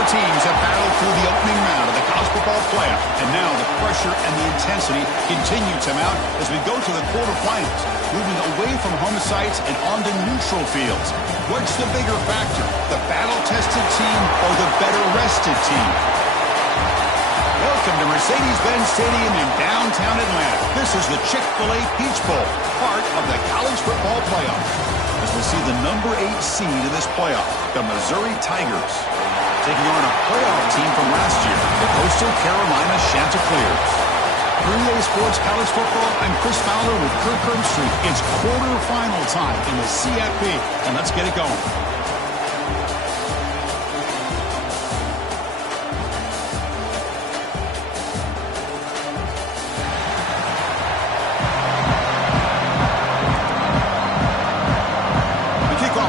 Four teams have battled through the opening round of the college football playoff, and now the pressure and the intensity continue to mount as we go to the quarterfinals, moving away from home sites and onto neutral fields. What's the bigger factor, the battle-tested team or the better-rested team? Welcome to Mercedes-Benz Stadium in downtown Atlanta. This is the Chick-fil-A Peach Bowl, part of the college football playoff. As we see the number 8 seed in this playoff, the Missouri Tigers, taking on a playoff team from last year, the Coastal Carolina Chanticleers. Green Bay Sports College Football, I'm Chris Fowler with Kirk Herbstreit. It's quarterfinal time in the CFP, and let's get it going.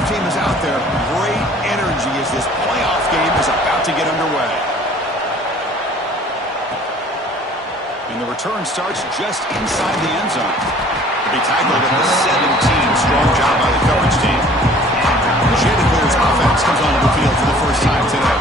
Team is out there. Great energy as this playoff game is about to get underway. And the return starts just inside the end zone. To be tackled at the 17. Strong job by the coverage team. The Chanticleers offense comes onto the field for the first time today.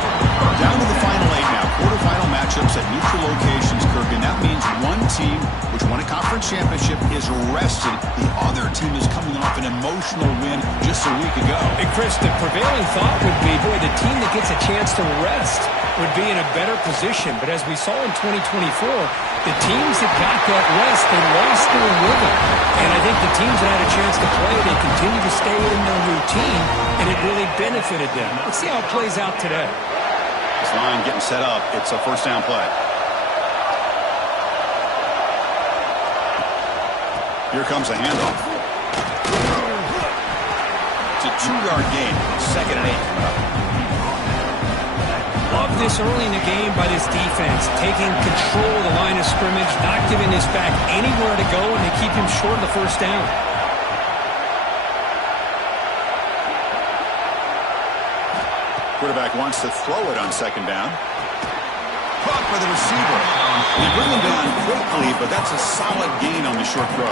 Down to the final 8 now. Quarterfinal matchups at neutral locations, Kirk, and that means one team which won a conference championship is rested. The other team is coming off an emotional win just a week ago. And Chris, the prevailing thought would be, boy, the team that gets a chance to rest would be in a better position. But as we saw in 2024, the teams that got that rest, they lost their rhythm. And I think the teams that had a chance to play, they continue to stay in their routine, and it really benefited them. Let's see how it plays out today. This line getting set up. It's a first down play. Here comes a handoff. It's a 2-yard gain. 2nd and 8. Love this early in the game by this defense, taking control of the line of scrimmage, not giving this back anywhere to go, and they keep him short of the first down. Quarterback wants to throw it on 2nd down. Caught by the receiver. They bring him down quickly, but that's a solid gain on the short throw.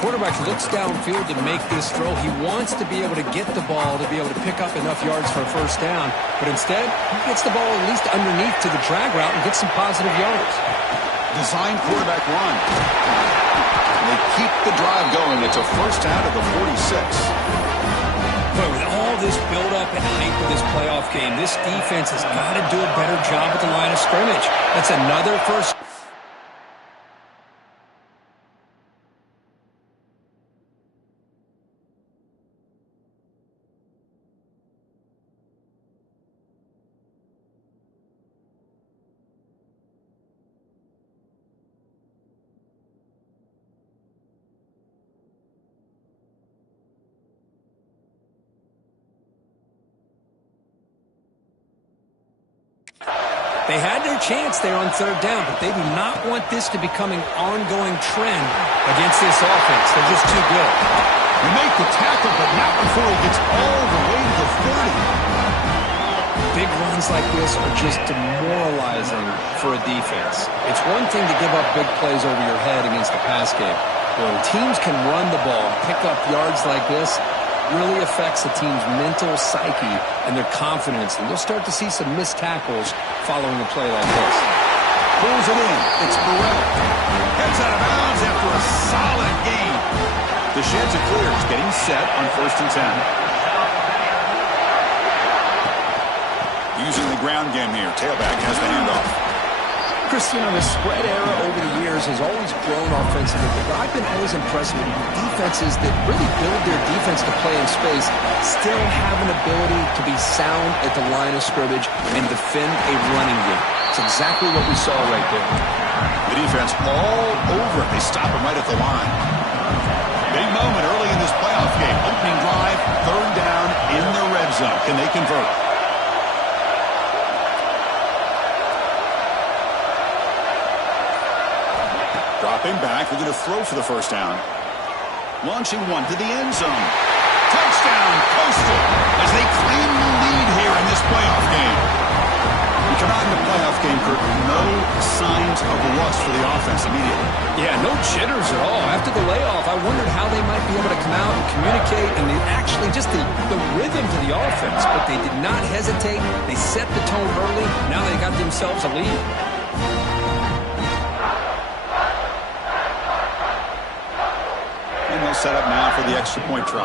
Quarterback looks downfield to make this throw. He wants to be able to get the ball to be able to pick up enough yards for a first down, but instead, he gets the ball at least underneath to the drag route and gets some positive yards. Design quarterback run. And they keep the drive going. It's a first down at the 46. But with all this build-up and hype for this playoff game, this defense has got to do a better job at the line of scrimmage. That's another first. They had their chance there on 3rd down, but they do not want this to become an ongoing trend against this offense. They're just too good. They make the tackle, but not before he gets all the way to the 30. Big runs like this are just demoralizing for a defense. It's one thing to give up big plays over your head against the pass game. When teams can run the ball and pick up yards like this, really affects the team's mental psyche and their confidence. And you'll start to see some missed tackles following a play like this. Pulls it in. It's Burrell. Heads out of bounds after a solid gain. The Chanticleers getting set on 1st and 10. Using the ground game here. Tailback has the handoff. Chris, you know, the spread era over the years has always grown offensively, but I've been always impressed with defenses that really build their defense to play in space, still have an ability to be sound at the line of scrimmage and defend a running game. It's exactly what we saw right there. The defense all over it. They stop him right at the line. Big moment early in this playoff game. Opening drive, 3rd down in the red zone. Can they convert? Dropping back, looking to throw for the first down. Launching one to the end zone. Touchdown, Coastal, as they claim the lead here in this playoff game. You come out in the playoff game, Kirk, no signs of rust for the offense immediately. Yeah, no jitters at all. After the layoff, I wondered how they might be able to come out and communicate and actually just the rhythm to the offense. But they did not hesitate. They set the tone early. Now they got themselves a lead. And they'll set up now for the extra point try.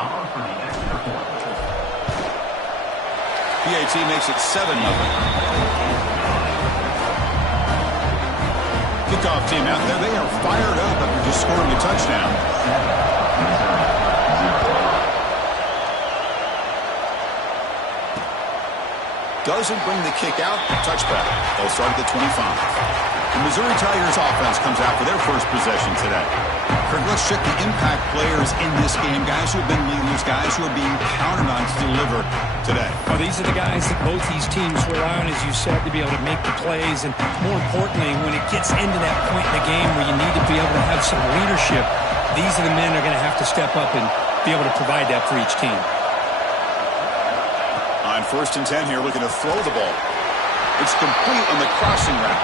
PAT makes it 7-0. Kickoff team out there. They are fired up after just scoring a touchdown. Doesn't bring the kick out. Touchback. They'll start at the 25. The Missouri Tigers offense comes out for their first possession today. Kirk, let's check the impact players in this game. Guys who have been leaders, guys who are being counted on to deliver today. Well, these are the guys that both these teams rely on, as you said, to be able to make the plays. And more importantly, when it gets into that point in the game where you need to be able to have some leadership, these are the men that are going to have to step up and be able to provide that for each team. On 1st and 10 here, looking to throw the ball. It's complete on the crossing route.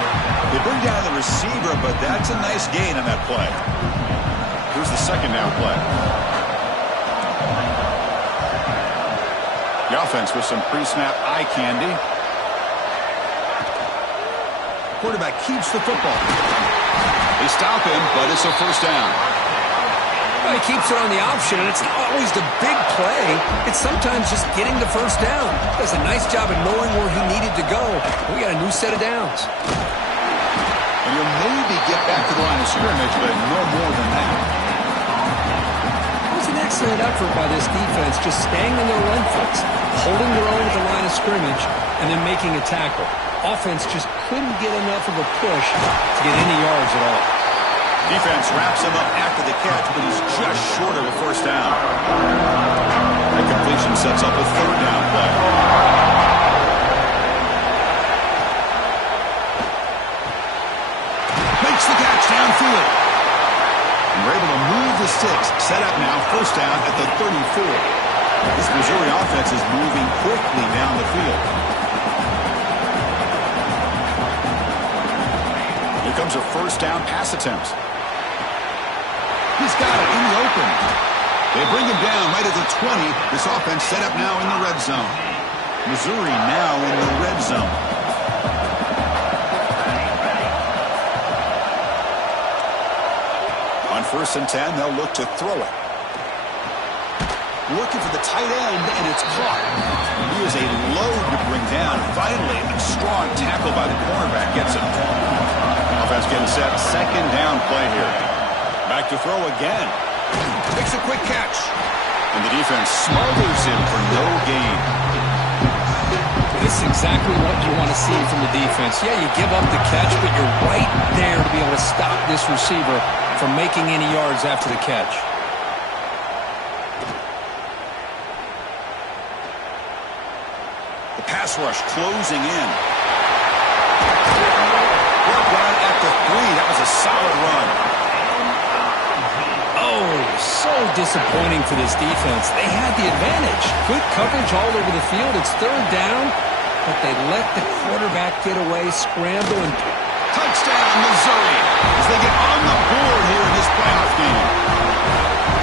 They bring down the receiver, but that's a nice gain on that play. Here's the second down play. The offense with some pre-snap eye candy. Quarterback keeps the football. They stop him, but it's a first down. Well, he keeps it on the option, and it's not always the big play. It's sometimes just getting the first down. Does a nice job of knowing where he needed to go. We got a new set of downs. And you'll maybe get back to the line of scrimmage, but no more than that. It was an excellent effort by this defense, just staying in their run fits, holding their own at the line of scrimmage, and then making a tackle. Offense just couldn't get enough of a push to get any yards at all. Defense wraps him up after the catch, but he's just short of a first down. That completion sets up a third down play. Makes the catch downfield. And we're able to move the sticks. Set up now, first down at the 34. This Missouri offense is moving quickly down the field. Here comes a first down pass attempt. He's got it in the open. They bring him down right at the 20. This offense set up now in the red zone. Missouri now in the red zone. On 1st and 10, they'll look to throw it. Looking for the tight end, and it's caught. He is a load to bring down. Finally, a strong tackle by the cornerback gets him. Offense getting set. Second down play here. Back to throw again. Makes a quick catch. And the defense smothers him for no gain. This is exactly what you want to see from the defense. Yeah, you give up the catch, but you're right there to be able to stop this receiver from making any yards after the catch. The pass rush closing in. Work run at the 3. That was a solid run. So disappointing for this defense. They had the advantage. Good coverage all over the field. It's third down, but they let the quarterback get away, scramble, and touchdown, Missouri, as they get on the board here in this playoff game.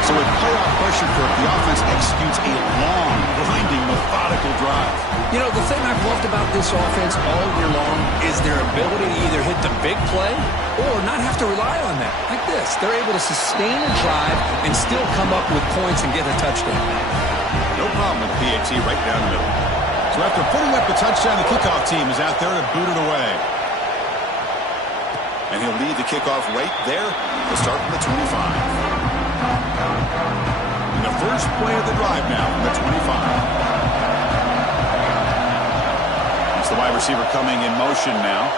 So with playoff pressure, Kirk, the offense executes a long, grinding, methodical drive. You know, the thing I've loved about this offense all year long is their ability to either hit the big play or not have to rely on that. Like this, they're able to sustain a drive and still come up with points and get a touchdown. No problem with PAT right down the middle. So after putting up the touchdown, the kickoff team is out there to boot it away. And he'll lead the kickoff right there. We'll start from the 25. And the first play of the drive now from the 25. It's the wide receiver coming in motion now.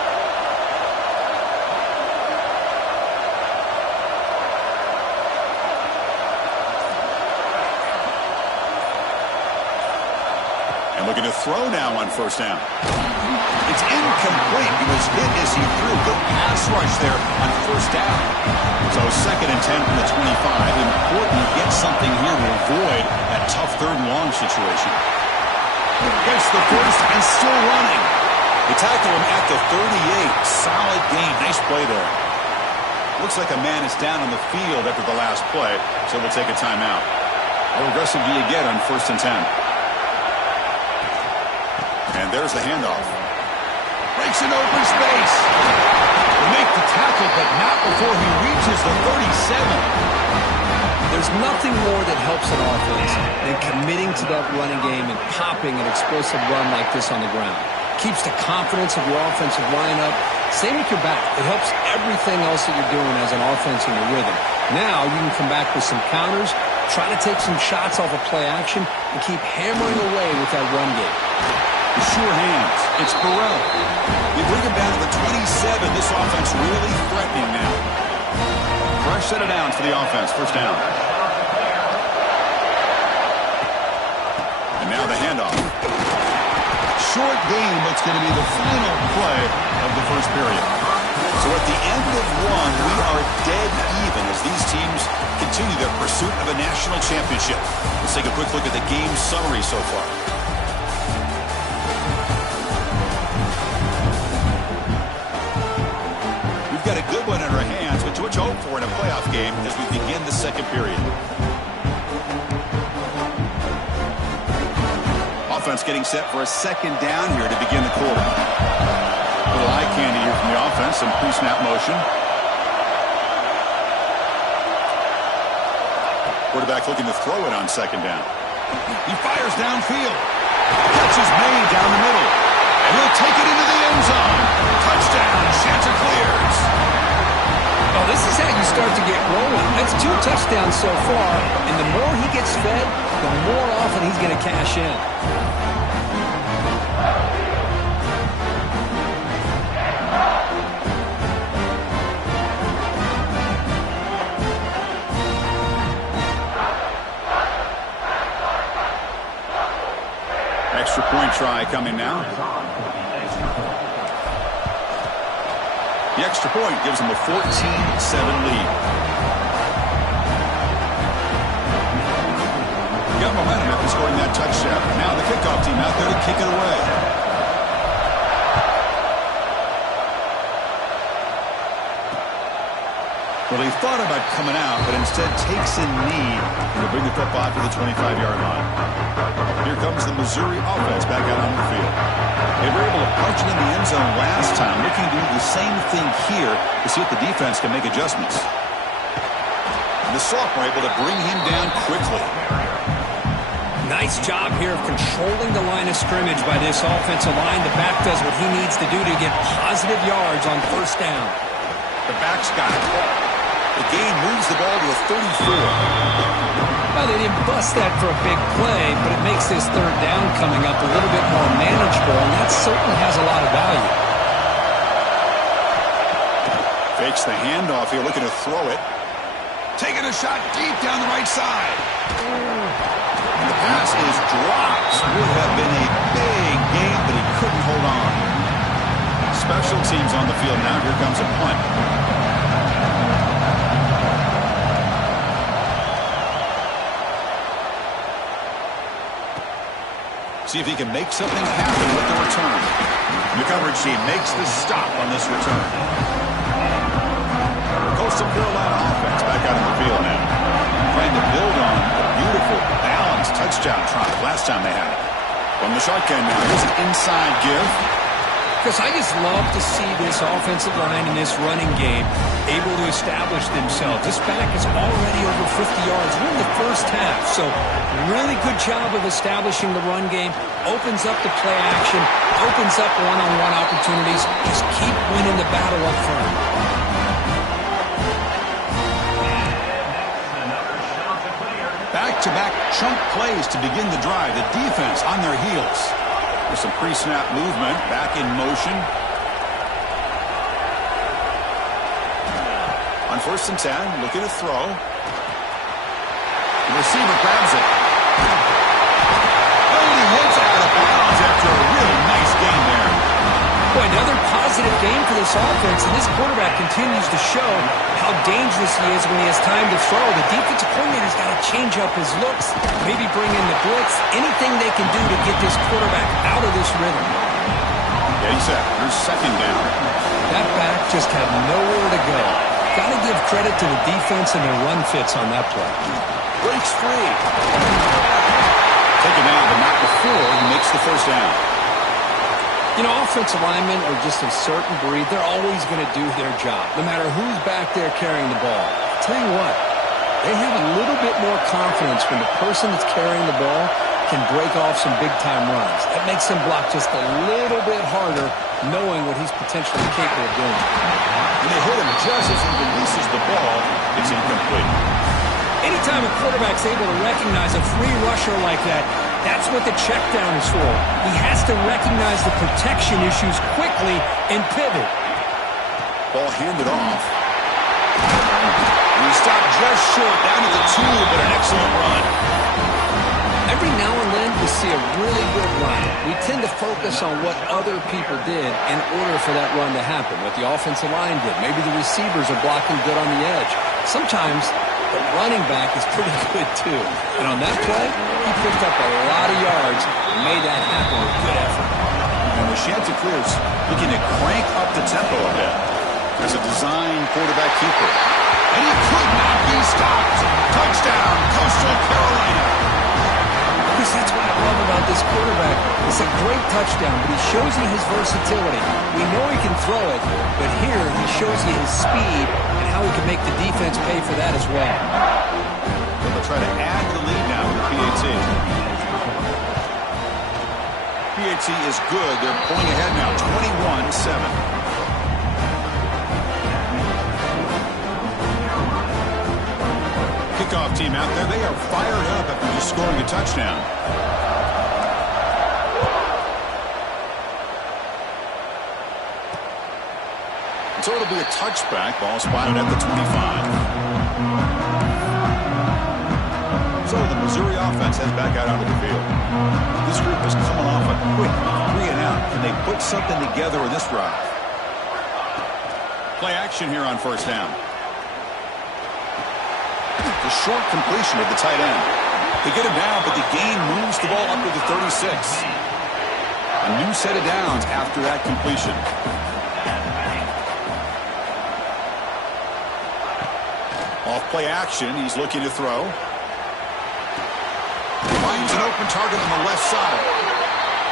And looking to throw now on first down. It's incomplete. He was hit as he threw. Good pass rush there on first down. So 2nd and 10 from the 25. Important to get something here to avoid that tough third and long situation. Gets the first and still running. They tackle him at the 38. Solid gain. Nice play there. Looks like a man is down on the field after the last play, so we'll take a timeout. How aggressive do you get on 1st and 10? And there's the handoff. Breaks an open space. Will make the tackle, but not before he reaches the 37. There's nothing more that helps an offense than committing to that running game and popping an explosive run like this on the ground. Keeps the confidence of your offensive line up. Same with your back. It helps everything else that you're doing as an offense in your rhythm. Now you can come back with some counters, try to take some shots off of play action, and keep hammering away with that run game. The sure hands. It's Burrell. They bring him down to the 27. This offense really threatening now. Fresh set of downs for the offense. 1st down. And now the handoff. Short game, but it's going to be the final play of the 1st period. So at the end of 1, we are dead even as these teams continue their pursuit of a national championship. Let's take a quick look at the game summary so far. We've got a good one in our hands, but what you hope for in a playoff game as we begin the 2nd period. Offense getting set for a 2nd down here to begin the quarter. A little eye candy here from the offense, some pre-snap motion. Quarterback looking to throw it on 2nd down. He fires downfield. Catch is made down the middle. And he'll take it into the end zone. Touchdown. Chancer clears. Oh, this is how you start to get rolling. That's 2 touchdowns so far, and the more he gets fed, the more often he's going to cash in. Extra point try coming now. The extra point gives them a 14-7 lead. Got momentum after scoring that touchdown. Now the kickoff team out there to kick it away. Well, he thought about coming out, but instead takes a knee to bring the football to the 25-yard line. Here comes the Missouri offense back out on the field. They were able to punch it in the end zone last time, looking to do the same thing here to see if the defense can make adjustments. And the sophomore able to bring him down quickly. Nice job here of controlling the line of scrimmage by this offensive line. The back does what he needs to do to get positive yards on 1st down. The back's got it. The gain moves the ball to a 34. Well, they didn't bust that for a big play, but it makes this 3rd down coming up a little bit more manageable, and that certainly has a lot of value. Fakes the handoff here, looking to throw it. Taking a shot deep down the right side. And the pass is dropped. Would have been a big gain, but he couldn't hold on. Special teams on the field now. Here comes a punt. See if he can make something happen with the return. The coverage team makes the stop on this return. The Coastal Carolina offense back out on the field now. Trying to build on a beautiful, balanced touchdown drive last time they had it. From the shotgun now, here's an inside give. Because I just love to see this offensive line and this running game able to establish themselves. This back is already over 50 yards. We're in the 1st half, so really good job of establishing the run game. Opens up the play action, opens up one-on-one opportunities. Just keep winning the battle up front. Back-to-back chunk plays to begin the drive. The defense on their heels. There's some pre-snap movement, back in motion. On 1st and 10, looking to throw. The receiver grabs it. Oh, he hits out of bounds after a really nice game there. Boy, another positive game for this offense, and this quarterback continues to show how dangerous he is when he has time to throw. The defensive coordinator's got to change up his looks, maybe bring in the blitz, anything they can do to get this quarterback out of this rhythm. Getting set. Here's second down. That back just had nowhere to go. Got to give credit to the defense and their run fits on that play. Breaks free. Taken down, but not before he makes the first down. You know, offensive linemen are just a certain breed. They're always going to do their job, no matter who's back there carrying the ball. I'll tell you what, they have a little bit more confidence when the person that's carrying the ball can break off some big-time runs. That makes him block just a little bit harder, knowing what he's potentially capable of doing. And they hit him just as he releases the ball. It's incomplete. Anytime a quarterback's able to recognize a free rusher like that, that's what the check down is for. He has to recognize the protection issues quickly and pivot. Ball handed off. And he stopped just short, down to the 2, but an excellent run. Every now and then we see a really good run. We tend to focus on what other people did in order for that run to happen, what the offensive line did. Maybe the receivers are blocking good on the edge. Sometimes the running back is pretty good too. And on that play, he picked up a lot of yards and made that happen with good effort. And the Chanticleers looking to crank up the tempo a bit as a design quarterback keeper. And he could not be stopped. Touchdown, Coastal Carolina. Chris, that's what I love about this quarterback. It's a great touchdown, but he shows you his versatility. We know he can throw it, but here he shows you his speed and how he can make the defense pay for that as well. They'll try to add to the lead now with the PAT. PAT is good. They're pulling ahead now, 21-7. Kickoff team out there. They are fired up after just scoring a touchdown. So it'll be a touchback. Ball spotted at the 25. So the Missouri offense heads back out onto the field. This group is coming off a quick 3-and-out. Can they put something together in this drive? Play action here on first down. The short completion of the tight end. They get him down, but the gain moves the ball up to the 36. A new set of downs after that completion. Off play action, he's looking to throw. Finds an open target on the left side.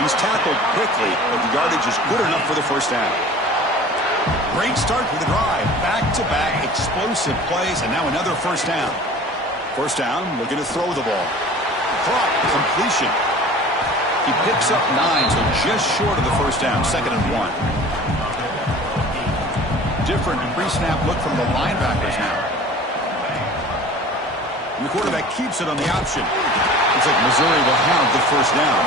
He's tackled quickly, but the yardage is good enough for the first down. Great start to the drive. Back-to-back explosive plays, and now another first down. First down, looking to throw the ball. Caught, completion. He picks up 9, so just short of the first down, 2nd and 1. Different pre-snap look from the linebackers now. And the quarterback keeps it on the option. Looks like Missouri will have the first down.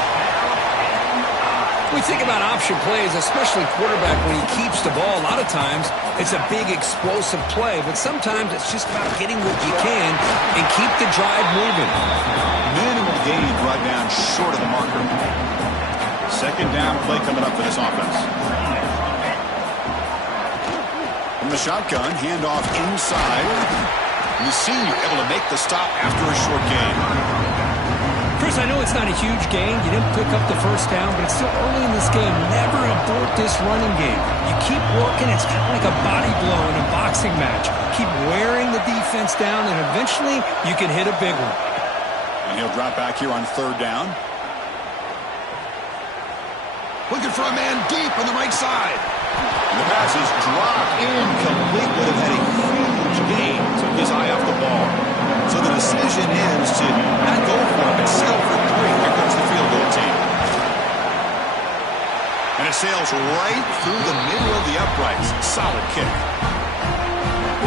We think about option plays, especially quarterback when he keeps the ball. A lot of times it's a big explosive play, but sometimes it's just about getting what you can and keep the drive moving. Minimal gain right down short of the marker. Second down play coming up for this offense. From the shotgun, handoff inside. And the senior able to make the stop after a short gain. Chris, I know it's not a huge gain. You didn't pick up the first down, but it's still early in this game. Never abort this running game. You keep working. It's kind of like a body blow in a boxing match. Keep wearing the defense down, and eventually you can hit a big one. And he'll drop back here on third down. Looking for a man deep on the right side. And the pass is dropped incomplete. Would have had a huge gain. Took his eye off the ball. So the decision is to not go for it, but settle for 3. Here comes the field goal team. And it sails right through the middle of the uprights. Solid kick.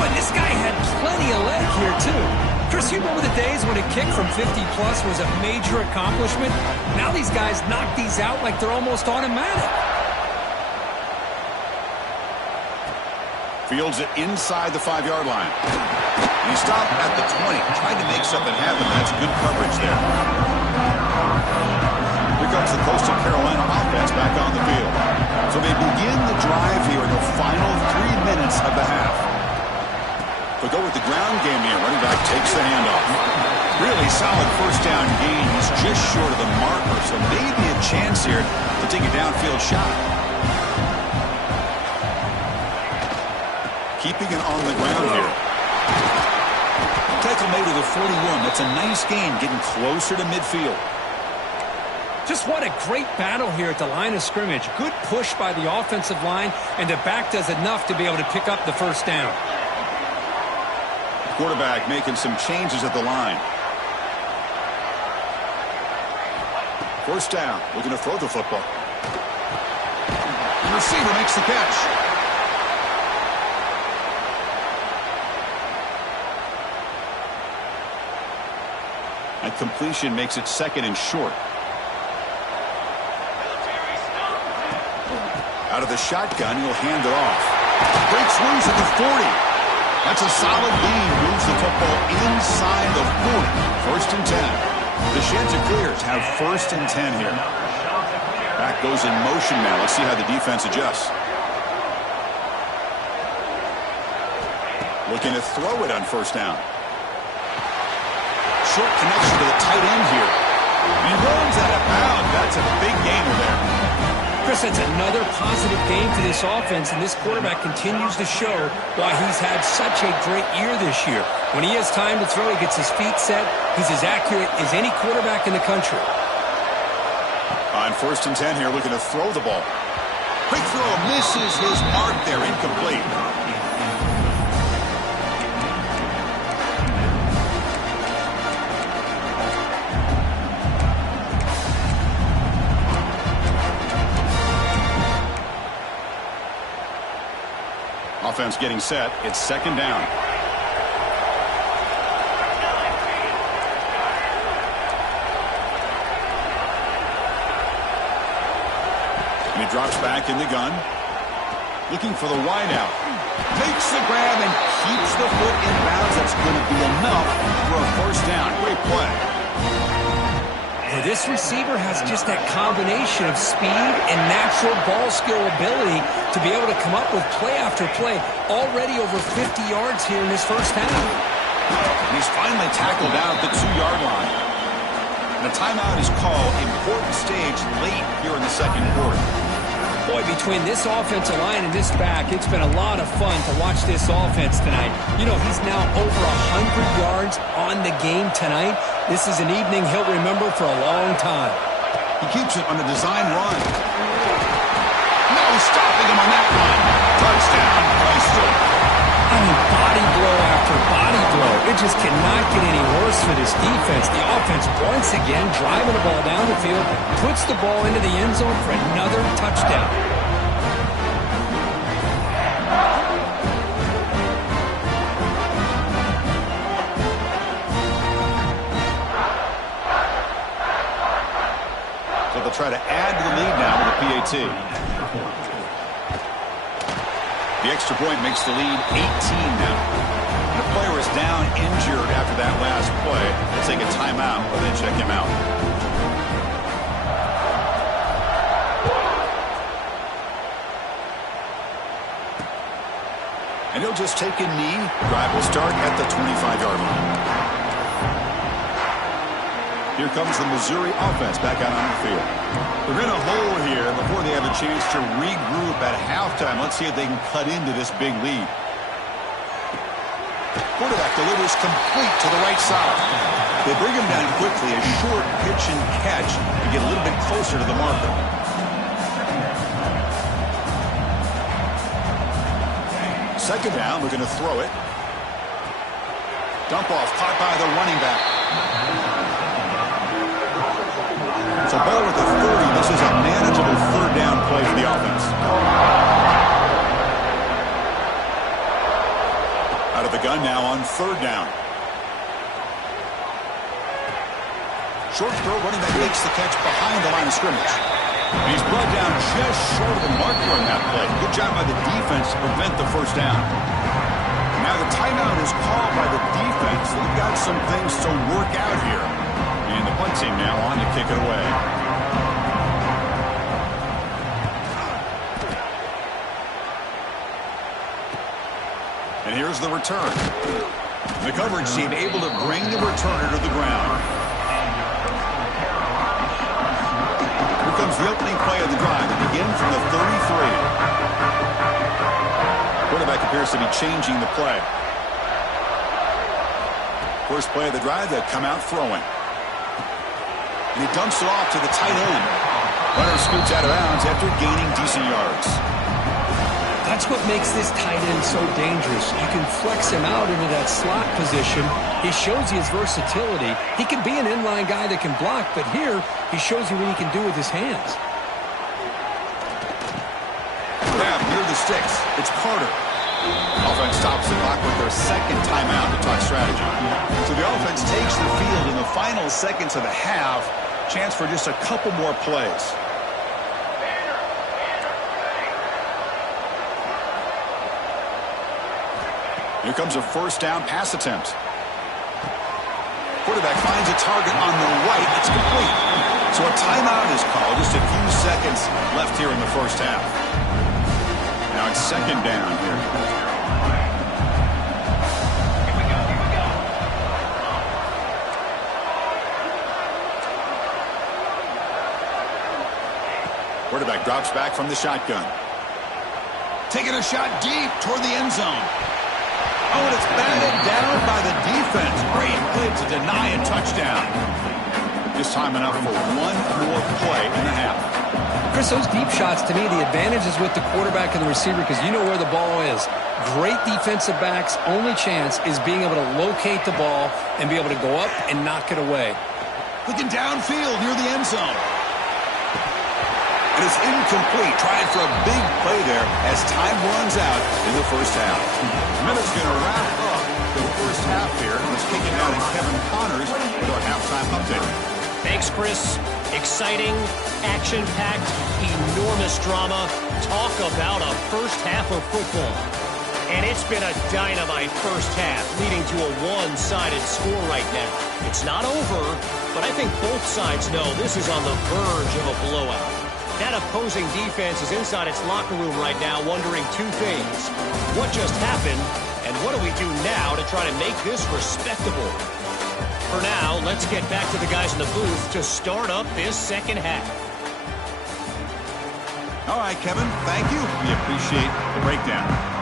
Boy, this guy had plenty of leg here, too. Chris, you remember the days when a kick from 50-plus was a major accomplishment? Now these guys knock these out like they're almost automatic. Fields it inside the 5-yard line. And he stopped at the 20, trying to make something happen. That's good coverage there. Here comes the Coastal Carolina offense back on the field. So they begin the drive here in the final 3 minutes of the half. They'll go with the ground game here. Running back takes the handoff. Really solid first down gain. He's just short of the marker, so maybe a chance here to take a downfield shot. Keeping it on the ground here. Tackle made to the 41. That's a nice gain, getting closer to midfield. Just what a great battle here at the line of scrimmage. Good push by the offensive line, and the back does enough to be able to pick up the first down. Quarterback making some changes at the line. First down, looking to throw the football. The receiver makes the catch. And completion makes it second and short. Out of the shotgun, he'll hand it off. Breaks loose at the 40. That's a solid gain. Moves the football inside the 40. First and 10. The Sheds clears have first and 10 here. Back goes in motion now. Let's see how the defense adjusts. Looking to throw it on first down. Short connection to the tight end here. And he runs out of bounds. That's a big gainer there. Chris, that's another positive game for this offense, and this quarterback continues to show why he's had such a great year this year. When he has time to throw, he gets his feet set. He's as accurate as any quarterback in the country. On first and 10 here, looking to throw the ball. Quick throw, misses his mark there, incomplete. Offense getting set. It's second down. And he drops back in the gun. Looking for the wideout. Makes the grab and keeps the foot in bounds. That's going to be enough for a first down. Great play. This receiver has just that combination of speed and natural ball skill ability to be able to come up with play after play. Already over 50 yards here in this first half. He's finally tackled out at the 2-yard line. And a timeout is called. Important stage late here in the second quarter. Boy, between this offensive line and this back, it's been a lot of fun to watch this offense tonight. You know, he's now over 100 yards on the game tonight. This is an evening he'll remember for a long time. He keeps it on the design run. No stopping him on that one. Touchdown, Clayster. I mean, body blow after body blow. It just cannot get any worse for this defense. The offense, once again, driving the ball down the field, puts the ball into the end zone for another touchdown. So they'll try to add to the lead now with a PAT. The extra point makes the lead 18 now. The player is down injured after that last play. They'll take a timeout and then check him out. And he'll just take a knee. Drive will start at the 25-yard line. Here comes the Missouri offense back out on the field. They're in a hole here before they have a chance to regroup at halftime. Let's see if they can cut into this big lead. Quarterback delivers complete to the right side. They bring him down quickly. A short pitch and catch to get a little bit closer to the marker. Second down, looking to throw it. Dump off, caught by the running back. It's a ball at the 30. This is a manageable third down play for the offense. Out of the gun now on third down. Short throw, running back makes the catch behind the line of scrimmage. And he's brought down just short of the marker on that play. Good job by the defense to prevent the first down. Now the timeout is called by the defense. They've got some things to work out here. And the punt team now on to kick it away. And here's the return. The coverage team able to bring the returner to the ground. Here comes the opening play of the drive. It begins from the 33. Quarterback appears to be changing the play. First play of the drive, they'll come out throwing. And he dumps it off to the tight end. Runner scoots out of bounds after gaining decent yards. That's what makes this tight end so dangerous. You can flex him out into that slot position. He shows you his versatility. He can be an inline guy that can block, but here he shows you what he can do with his hands. Grab near the sticks. It's Carter. Offense stops the clock with their second timeout to talk strategy. So the offense takes the field in the final seconds of the half. Chance for just a couple more plays. Here comes a first down pass attempt. Quarterback finds a target on the right. It's complete. So a timeout is called. Just a few seconds left here in the first half. Now it's second down here. Quarterback drops back from the shotgun. Taking a shot deep toward the end zone. Oh, and it's batted down by the defense. Great play to deny a touchdown. Just time enough for one more play in the half. Chris, those deep shots, to me, the advantage is with the quarterback and the receiver because you know where the ball is. Great defensive backs' only chance is being able to locate the ball and be able to go up and knock it away. Looking downfield near the end zone. And it's incomplete. Trying for a big play there as time runs out in the first half. Minutes going to wrap up the first half here. Let's kick it out to Kevin Connors with our halftime update. Thanks, Chris. Exciting, action-packed, enormous drama. Talk about a first half of football. And it's been a dynamite first half, leading to a one-sided score right now. It's not over, but I think both sides know this is on the verge of a blowout. That opposing defense is inside its locker room right now wondering two things. What just happened, and what do we do now to try to make this respectable? For now, let's get back to the guys in the booth to start up this second half. All right, Kevin, thank you. We appreciate the breakdown.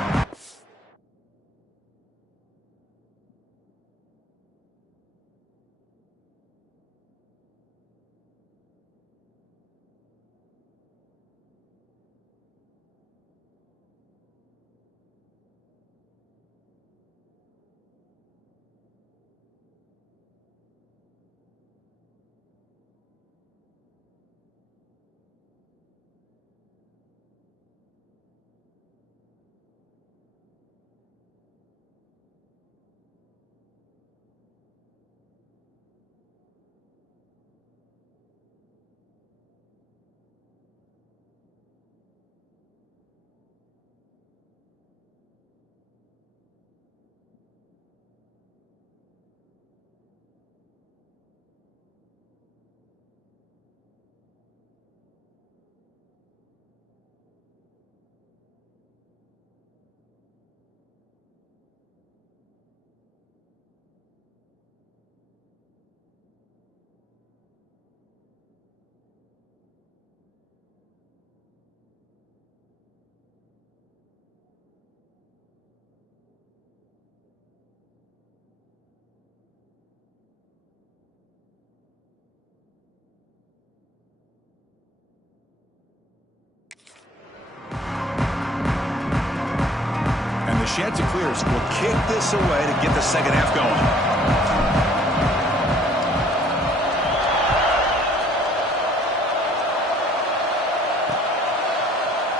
The Chanticleers will kick this away to get the second half going.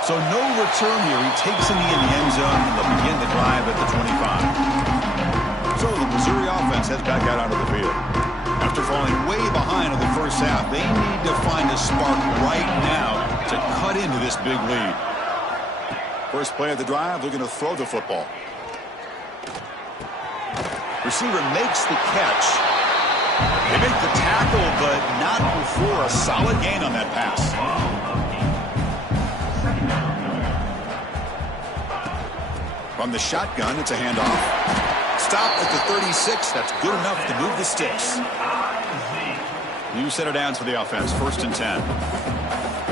So no return here. He takes a knee in the end zone, and they'll begin the drive at the 25. So the Missouri offense heads back out onto the field. After falling way behind in the first half, they need to find a spark right now to cut into this big lead. First play of the drive, looking to throw the football. Receiver makes the catch. They make the tackle, but not before a solid gain on that pass. From the shotgun, it's a handoff. Stop at the 36. That's good enough to move the sticks. New set of downs for the offense. First and 10.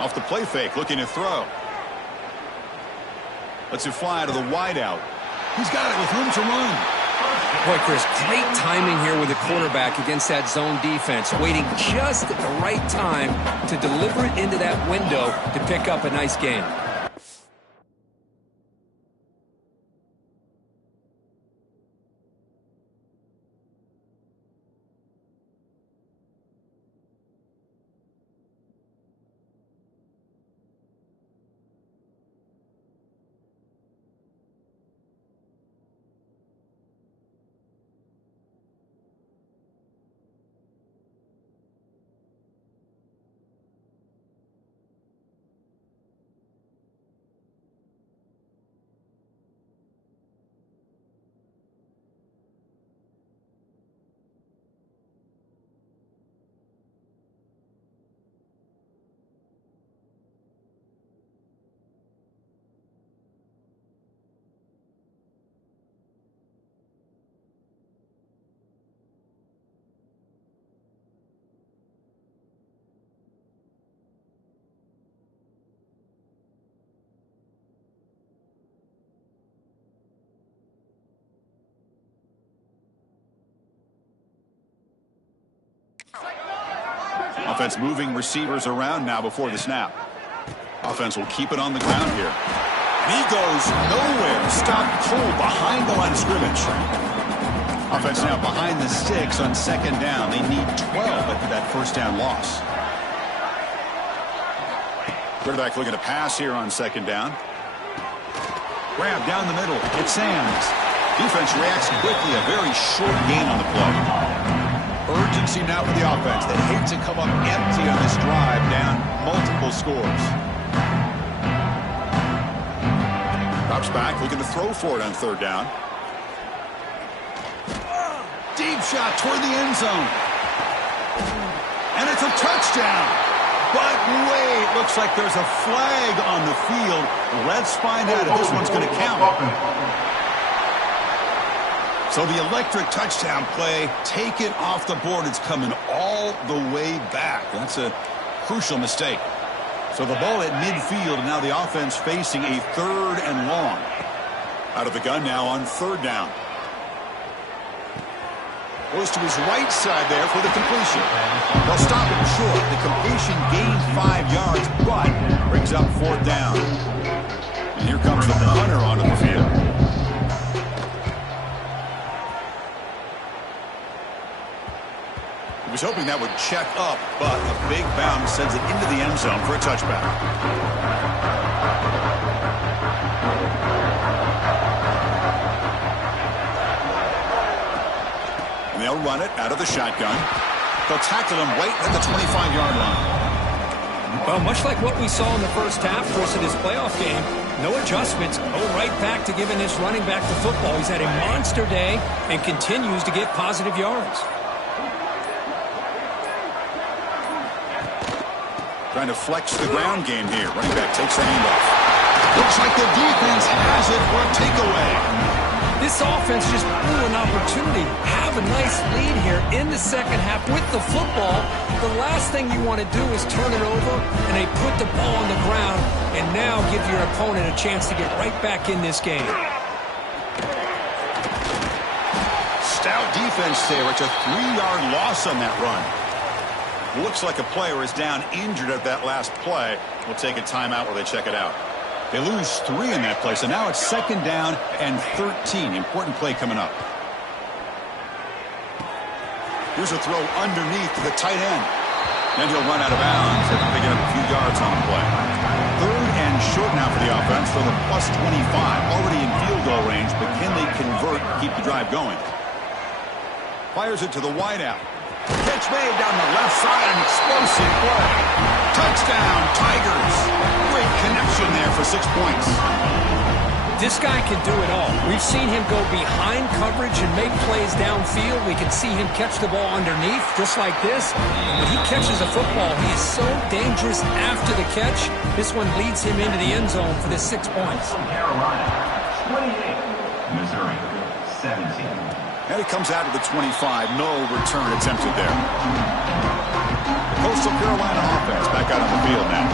Off the play fake, looking to throw. Lets it fly to the wideout. He's got it with room to run. Boy, Chris, great timing here with the quarterback against that zone defense, waiting just at the right time to deliver it into that window to pick up a nice gain. Offense moving receivers around now before the snap. Offense will keep it on the ground here. And he goes nowhere. Stopped cold behind the line of scrimmage. Offense now behind the sticks on second down. They need 12 after that first down loss. Quarterback looking to pass here on second down. Grab down the middle. It's Samms. Defense reacts quickly. A very short gain on the play. Urgency now for the offense. They hate to come up empty on this drive, down multiple scores. Drops back, looking to throw for it on third down. Deep shot toward the end zone. And it's a touchdown. But wait, looks like there's a flag on the field. Let's find out if this one's going to count. So the electric touchdown play, take it off the board. It's coming all the way back. That's a crucial mistake. So the ball at midfield, and now the offense facing a third and long. Out of the gun now on third down. Goes to his right side there for the completion. They'll stop him short. The completion gained 5 yards, but brings up fourth down. And here comes the punter onto the field. He was hoping that would check up, but a big bounce sends it into the end zone for a touchback. And they'll run it out of the shotgun. They'll tackle him right at the 25-yard line. Well, much like what we saw in the first half, Chris, of this playoff game, no adjustments, go right back to giving this running back the football. He's had a monster day and continues to get positive yards. Trying to flex the ground game here. Running back takes the handoff. Looks like the defense has it for a takeaway. This offense just blew an opportunity. Have a nice lead here in the second half with the football. The last thing you want to do is turn it over, and they put the ball on the ground, and now give your opponent a chance to get right back in this game. Stout defense there. It's a 3-yard loss on that run. Looks like a player is down injured at that last play. We'll take a timeout while they check it out. They lose 3 in that play, so now it's second down and 13. Important play coming up. Here's a throw underneath to the tight end. Then he'll run out of bounds after picking up a few yards on the play. Third and short now for the offense for the +25. Already in field goal range, but can they convert, keep the drive going? Fires it to the wideout. Catch made down the left side, an explosive play. Touchdown, Tigers. Great connection there for 6 points. This guy can do it all. We've seen him go behind coverage and make plays downfield. We can see him catch the ball underneath, just like this. And when he catches a football, he is so dangerous after the catch. This one leads him into the end zone for the 6 points. Carolina, 28. Missouri, 17. And it comes out of the 25. No return attempted there. Coastal Carolina offense back out on the field now.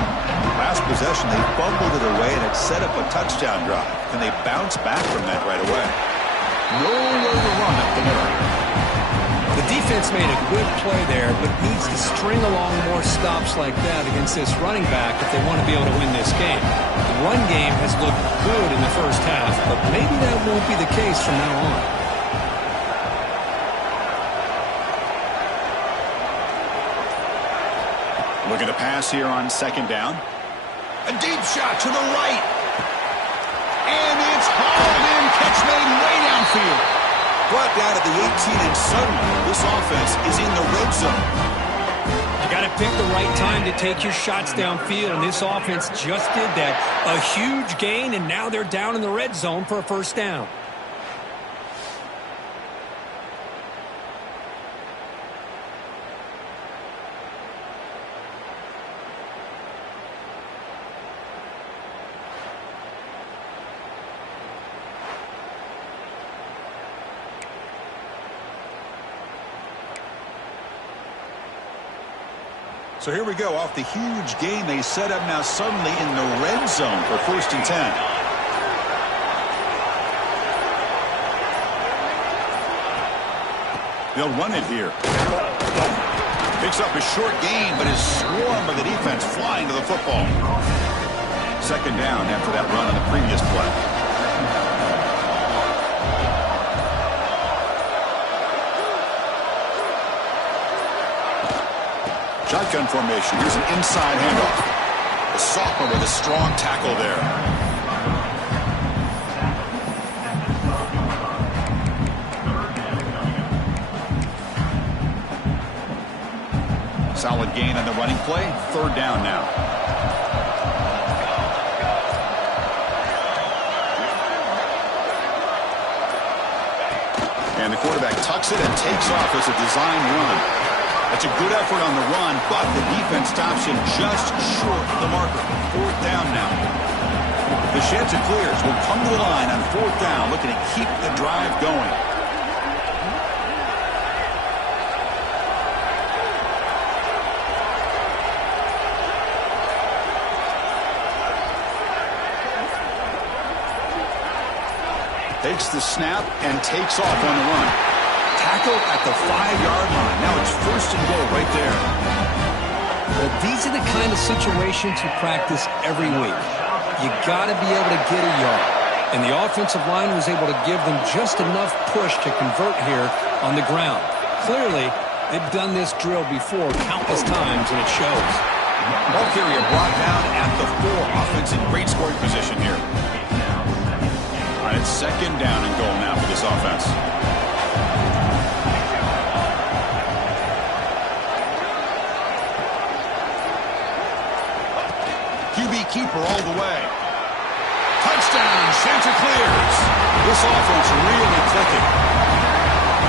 Last possession, they fumbled it away, and it set up a touchdown drive. Can they bounce back from that right away? Nowhere to run up the middle. The defense made a good play there, but needs to string along more stops like that against this running back if they want to be able to win this game. The run game has looked good in the first half, but maybe that won't be the case from now on. Look at the pass here on second down. A deep shot to the right. And it's hauled in. Catch made way downfield. Brought down at the 18, and suddenly this offense is in the red zone. You got to pick the right time to take your shots downfield, and this offense just did that. A huge gain, and now they're down in the red zone for a first down. So here we go. Off the huge gain they set up, now suddenly in the red zone for 1st and 10. They'll run it here. Picks up a short gain, but is swarmed by the defense flying to the football. Second down after that run on the previous play. Shotgun formation. Here's an inside handoff. The sophomore with a strong tackle there. Solid gain on the running play. 3rd down now. And the quarterback tucks it and takes off as a design run. That's a good effort on the run, but the defense stops him just short of the marker. 4th down now. The Chanticleers will come to the line on 4th down, looking to keep the drive going. Takes the snap and takes off on the run. Tackled at the 5-yard line. Now it's 1st and goal right there. Well, these are the kind of situations you practice every week. You got to be able to get a yard. And the offensive line was able to give them just enough push to convert here on the ground. Clearly, they've done this drill before countless times, and it shows. Ball carrier brought down at the 4. Offense in great scoring position here. All right, it's 2nd down and goal now for this offense. QB keeper all the way. Touchdown, Chanticleers. This offense really clicking.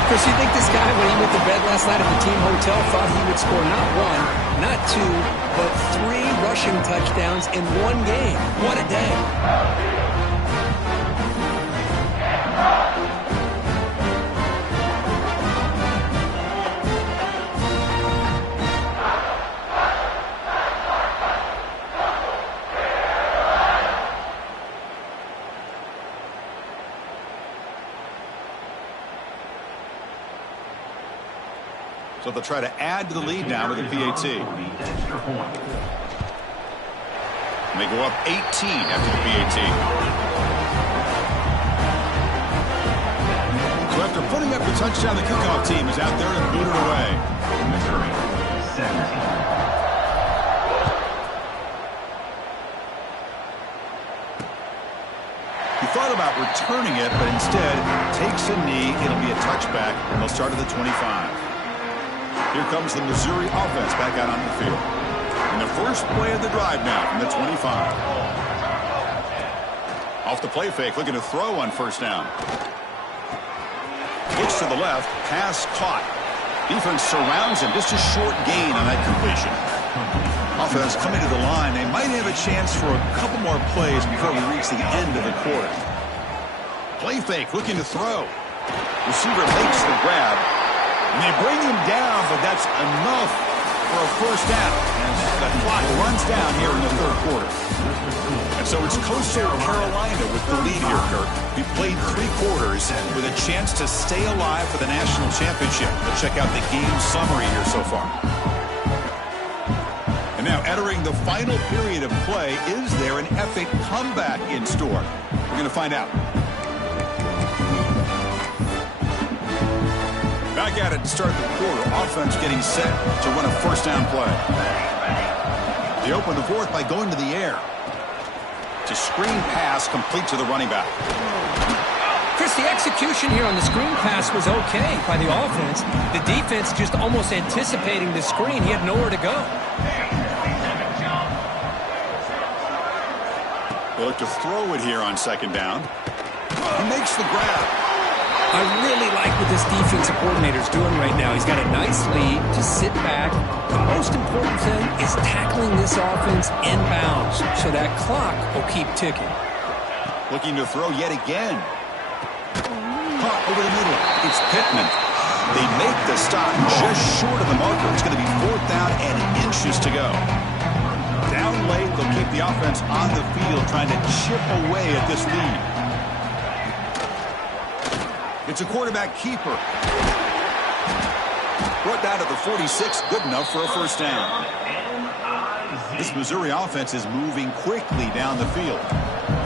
Chris, you think this guy, when he went to bed last night at the team hotel, thought he would score not 1, not 2, but 3 rushing touchdowns in one game? What a day. So they'll try to add to the lead now with a PAT. And they go up 18 after the PAT. So after putting up the touchdown, the kickoff team is out there and boot it away. Missouri, 17. He thought about returning it, but instead takes a knee. It'll be a touchback, and they'll start at the 25. Here comes the Missouri offense back out on the field. In the first play of the drive now from the 25. Off the play fake, looking to throw on 1st down. Looks to the left, pass caught. Defense surrounds him, just a short gain on that completion. Offense coming to the line. They might have a chance for a couple more plays before we reach the end of the quarter. Play fake, looking to throw. Receiver makes the grab. And they bring him down, but that's enough for a first down. And the clock runs down here in the third quarter. And so it's Coastal Carolina with the lead here, Kirk. We played 3 quarters with a chance to stay alive for the national championship. Let's check out the game summary here so far. And now entering the final period of play, is there an epic comeback in store? We're going to find out. Back at it to start the quarter. Offense getting set to run a first down play. They open the fourth by going to the air. To screen pass complete to the running back. Chris, the execution here on the screen pass was okay by the offense. The defense just almost anticipating the screen. He had nowhere to go. They look to throw it here on second down. He makes the grab. I really like what this defensive coordinator is doing right now. He's got a nice lead to sit back. The most important thing is tackling this offense inbounds so that clock will keep ticking. Looking to throw yet again. Caught over the middle. It's Pittman. They make the stop just short of the marker. It's going to be fourth down and inches to go. Down late, they'll keep the offense on the field trying to chip away at this lead. It's a quarterback keeper. Brought down to the 46, good enough for a first down. This Missouri offense is moving quickly down the field.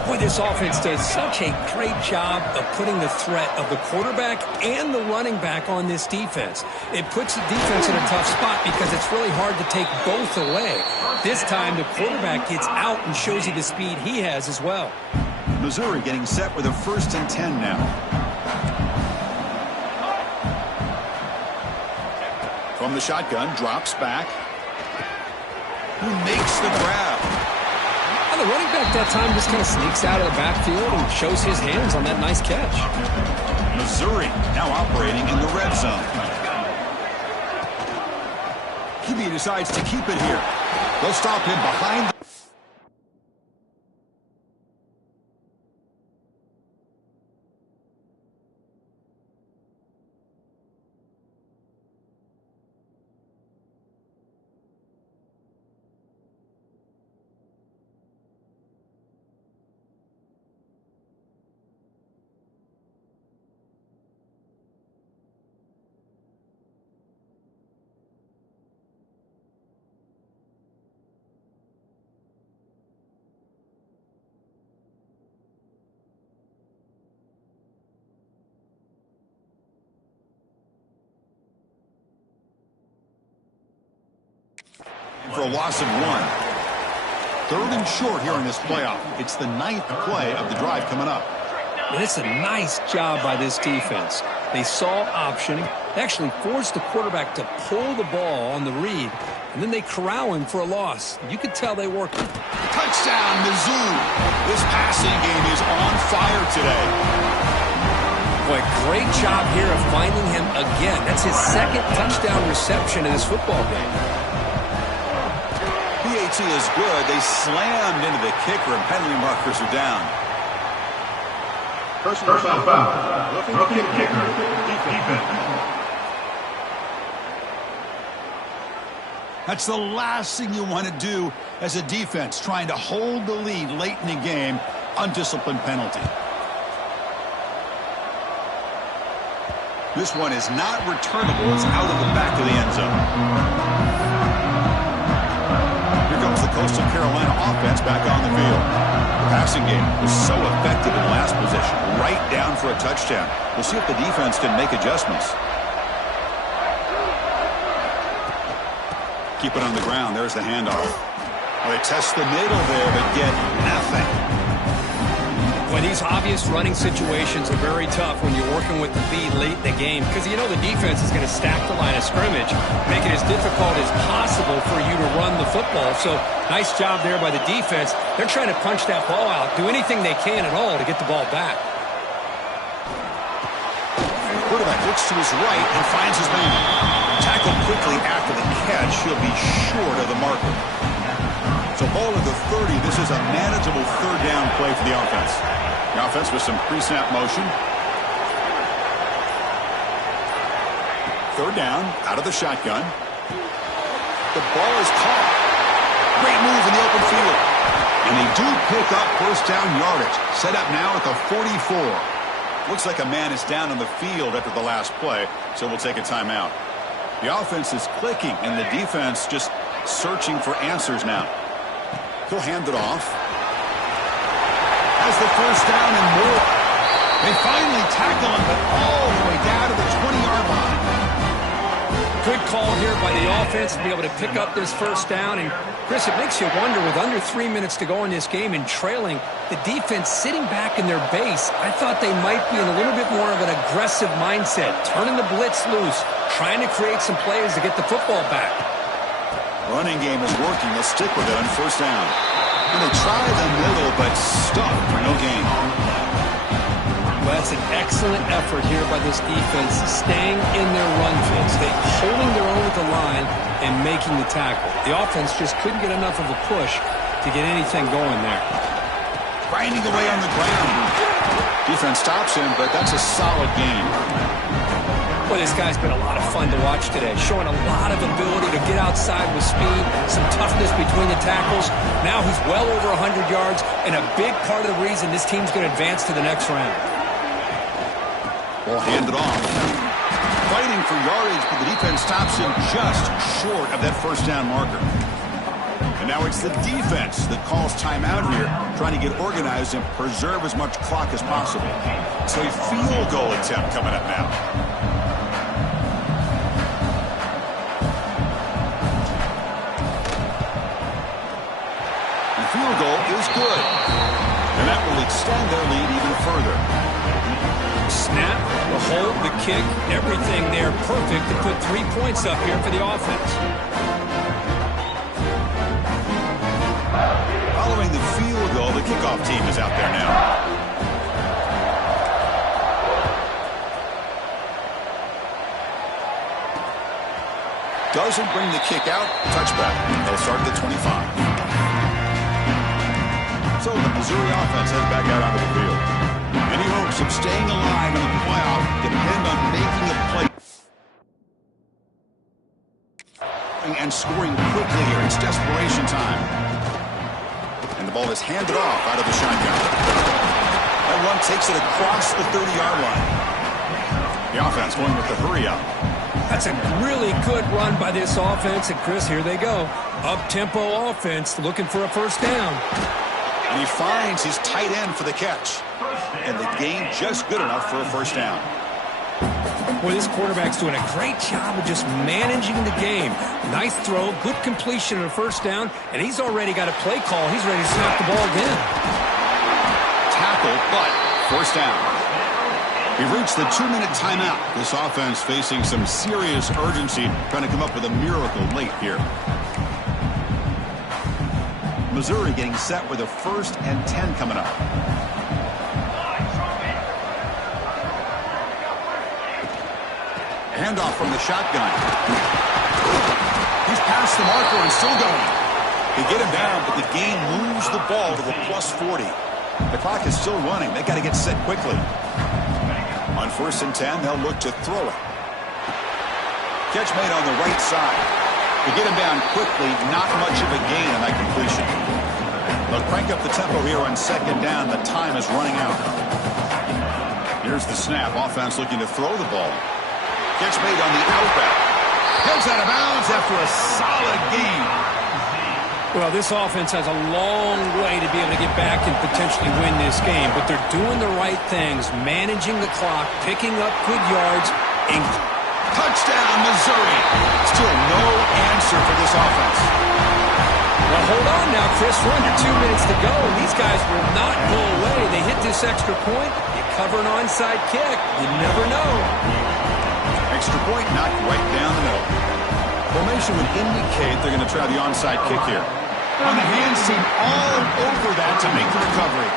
Boy, this offense does such a great job of putting the threat of the quarterback and the running back on this defense. It puts the defense in a tough spot because it's really hard to take both away. This time, the quarterback gets out and shows you the speed he has as well. Missouri getting set with a 1st and 10 now. From the shotgun, drops back. Who makes the grab? And the running back that time just kind of sneaks out of the backfield and shows his hands on that nice catch. Missouri now operating in the red zone. QB decides to keep it here. They'll stop him behind. For a loss of 1. 3rd and short here in this playoff. It's the 9th play of the drive coming up. And it's a nice job by this defense. They saw option. They actually forced the quarterback to pull the ball on the read, and then they corral him for a loss. You could tell they worked it. Touchdown, Mizzou. This passing game is on fire today. Boy, great job here of finding him again. That's his 2nd touchdown reception in this football game. PAT is good. They slammed into the kicker, and penalty markers are down. Personal foul. Rookie kicker. Defense. That's the last thing you want to do as a defense, trying to hold the lead late in the game. Undisciplined penalty. This one is not returnable. It's out of the back of the end zone. The Coastal Carolina offense back on the field. The passing game was so effective in the last possession, right down for a touchdown. We'll see if the defense can make adjustments. Keep it on the ground. There's the handoff. Well, they test the middle there, but get nothing. Well, these obvious running situations are very tough when you're working with the lead late in the game because you know the defense is going to stack the line of scrimmage, make it as difficult as possible for you to run the football. So nice job there by the defense. They're trying to punch that ball out, do anything they can at all to get the ball back. Quarterback looks to his right and finds his man. Tackled quickly after the catch. He'll be short of the marker. So ball at the 30. This is a manageable 3rd down play for the offense. The offense with some pre-snap motion. 3rd down, out of the shotgun. The ball is caught. Great move in the open field. And they do pick up first down yardage. Set up now at the 44. Looks like a man is down on the field after the last play, so we'll take a timeout. The offense is clicking, and the defense just searching for answers now. He'll hand it off. Has the first down and more. They finally tackle him, but all the way down to the 20-yard line. Good call here by the offense to be able to pick up this first down. And, Chris, it makes you wonder, with under 3 minutes to go in this game and trailing, the defense sitting back in their base, I thought they might be in a little bit more of an aggressive mindset, turning the blitz loose, trying to create some plays to get the football back. Running game is working. They'll stick with it on first down. And they try the middle, but stuck for no gain. Well, that's an excellent effort here by this defense, staying in their run fits. They holding their own with the line and making the tackle. The offense just couldn't get enough of a push to get anything going there. Grinding away on the ground. Defense stops him, but that's a solid gain. Well, this guy's been a lot of fun to watch today, showing a lot of ability to get outside with speed, some toughness between the tackles. Now he's well over 100 yards, and a big part of the reason this team's going to advance to the next round. Ball handed off. Fighting for yardage, but the defense stops him just short of that first down marker. And now it's the defense that calls timeout here, trying to get organized and preserve as much clock as possible. So a field goal attempt coming up now. The field goal is good. And that will extend their lead even further. Snap, the hold, the kick, everything there perfect to put 3 points up here for the offense. Following the field goal, the kickoff team is out there now. Doesn't bring the kick out. Touchback. They'll start at the 25. So the Missouri offense heads back out onto the field. Any hopes of staying alive in the playoff depend on making a play and scoring quickly here. It's desperation time. And the ball is handed off out of the shotgun. That run takes it across the 30-yard line. The offense going with the hurry up. That's a really good run by this offense. And, Chris, here they go. Up-tempo offense looking for a first down. And he finds his tight end for the catch. And the gain just good enough for a first down. Boy, this quarterback's doing a great job of just managing the game. Nice throw, good completion on a first down, and he's already got a play call. He's ready to snap the ball again. Tackle, but first down. We've reached the 2-minute timeout. This offense facing some serious urgency, trying to come up with a miracle late here. Missouri getting set with a 1st and 10 coming up. Handoff from the shotgun. He's past the marker and still going. They get him down, but the game moves the ball to the +40. The clock is still running. They got to get set quickly. On 1st and 10, they'll look to throw it. Catch made on the right side. To get him down quickly, not much of a gain on that completion. They'll crank up the tempo here on 2nd down. The time is running out. Here's the snap. Offense looking to throw the ball. Catch made on the outback. Goes out of bounds after a solid gain. Well, this offense has a long way to be able to get back and potentially win this game, but they're doing the right things, managing the clock, picking up good yards, and touchdown, Missouri. Still no answer for this offense. Well, hold on now, Chris. We're under 2 minutes to go, and these guys will not go away. They hit this extra point. You cover an onside kick. You never know. Extra point knocked right down the middle. Formation would indicate they're going to try the onside kick here. On the hands team all over that to make the recovery.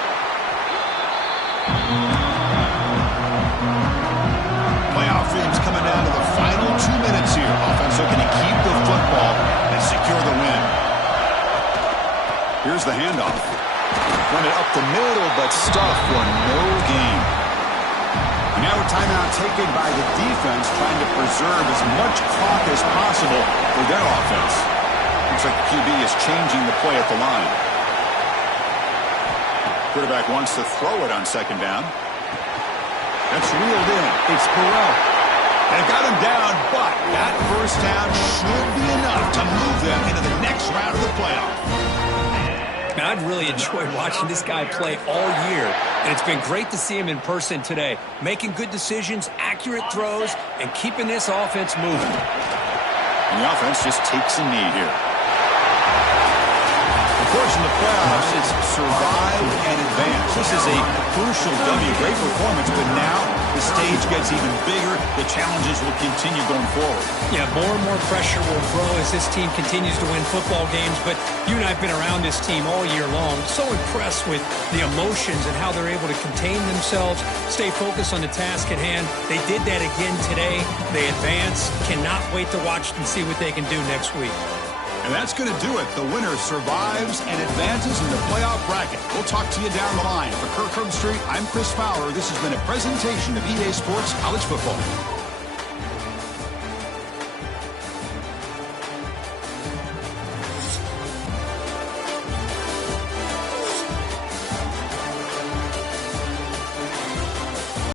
Playoff dreams coming down to the final 2 minutes here. Offense looking to keep the football and secure the win. Here's the handoff. Run it up the middle, but stuff for no gain. Now a timeout taken by the defense, trying to preserve as much clock as possible for their offense. Looks like the QB is changing the play at the line. Quarterback wants to throw it on second down. That's reeled in. It's Burrell. They've got him down, but that first down should be enough to move them into the next round of the playoff. Now, I've really enjoyed watching this guy play all year, and it's been great to see him in person today, making good decisions, accurate throws, and keeping this offense moving. And the offense just takes a knee here. Of course, in the playoffs, it's survive and advance. This is a crucial W. Great performance, but now the stage gets even bigger. The challenges will continue going forward. Yeah, more and more pressure will grow as this team continues to win football games, but you and I have been around this team all year long. So impressed with the emotions and how they're able to contain themselves, stay focused on the task at hand. They did that again today. They advance. Cannot wait to watch and see what they can do next week. And that's going to do it. The winner survives and advances in the playoff bracket. We'll talk to you down the line. For Kirk Herbstreit, I'm Chris Fowler. This has been a presentation of EA Sports College Football.